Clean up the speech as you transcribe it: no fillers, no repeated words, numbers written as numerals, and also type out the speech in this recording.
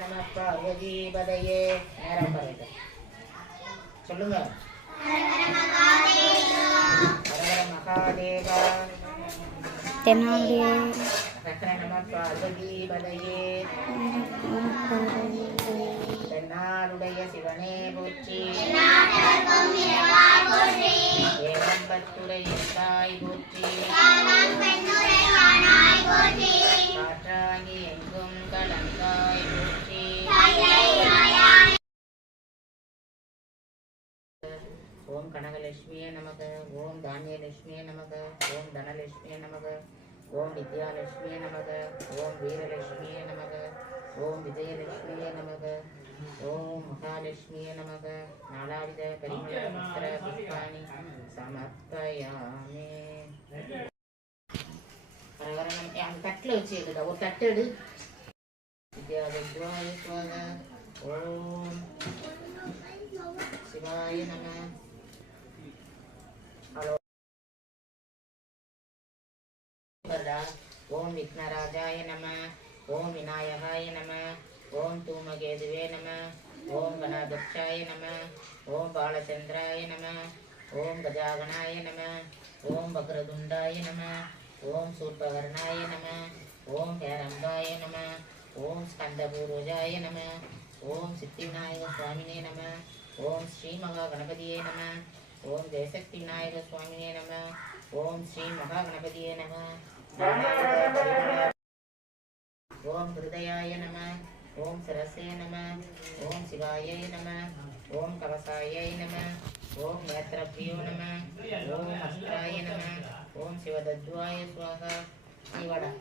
நம பார்வதி பதையே. நேரம் பாருங்க, சொல்லுங்க. ஹரஹர மகாதேவா. நம பார்வதி பதையே. தென்னாடுடைய சிவனே போற்றி. ஏகம்பத்துடைய தாய் போற்றி. காற்றாகி எங்கும் கலந்தாய் போற்றி. ஓம் கனகலட்சுமியே நமக. ஓம் தானியலட்சுமியே நமக. ஓம் தனலட்சுமியே நமக. ஓம் வித்யாலட்சுமியே நமக. ஓம் வீரலட்சுமியே நமக. ஓம் விஜயலட்சுமியே நமக. ஓம் மகாலட்சுமியே நமக. நாலாவித பரிமள மிஸ்ர புஷ்பாணி சமர்ப்பயாமி. அந்த தட்டில் வச்சு எடுக்கா, ஒரு தட்டு எடு. வித்யாலட்சுமியே ஸ்வாக. ஓம் சிவாய நம. ஓம் விக்னராஜாய நம. ஓம் விநாயகாய நம. ஓம் தூமகேதுவே நம. ஓம் கணாதக்ஷாய நம. ஓம் பாலச்சந்திராய நம. ஓம் கஜாகணாய நம. ஓம் வக்ரதுண்டாய நம. ஓம் சூர்பகர்ணாய நம. ஓம் ஹேரம்பாய நம. ஓம் ஸ்கந்தபூர்வஜாய நம. ஓம் சித்திவிநாயக சுவாமினே நம. ஓம் ஸ்ரீ மகா கணபதியே நம. ஓம் ஜெயசக்தி விநாயக சுவாமினே நம. ஓம் ஸ்ரீ மகா கணபதியே நம. ஓம் ஹிருதயாய நம. ஓம் சிரசே நம. ஓம் சிவாயை நம. ஓம் கவசாயை நம. ஓம் நேத்திரப்ரியோ நம. ஓம் அஸ்திராய நம. ஓம் சிவதத்வாய ஸ்வாகா. நீ வாடா.